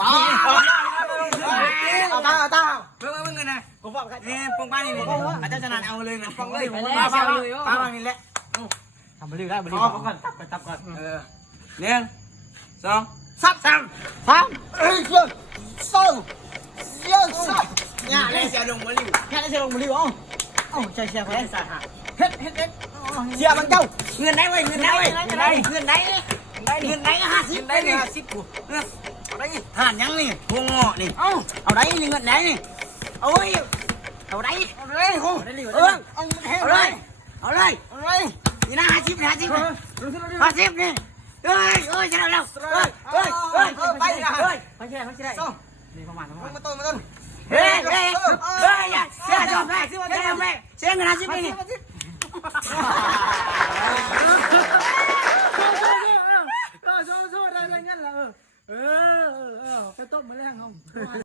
ป้าเอาตามึงเงินนะผมบอกนี่ปงป้านี่อาจารย์ชนะเอาเลยนะปงเลยป้าบางนี่แหละทำไปเรื่อยได้ไปเรื่อยก่อนตับก่อนหนึ่งสองสามเอ้ยเยอะเนี่ยเลยเสียลงมาลิวเอ้าใช่ไปเฮ็ดเสียบังเจ้าเงินไหน50กูเอาได้ห่านยังนี่พวงงอนี่เอาได้เงินไหนนี่เอาได้โอ้เอาเลยนี่นะ50นี่เฮ้ยจะแล้วไปได้นี่ประมาณมาต้นเฮ้ยอย่าจบแม่เสียเงิน50นี่โซ่ได้เงินแล้วไปต้มมาแล้งเอา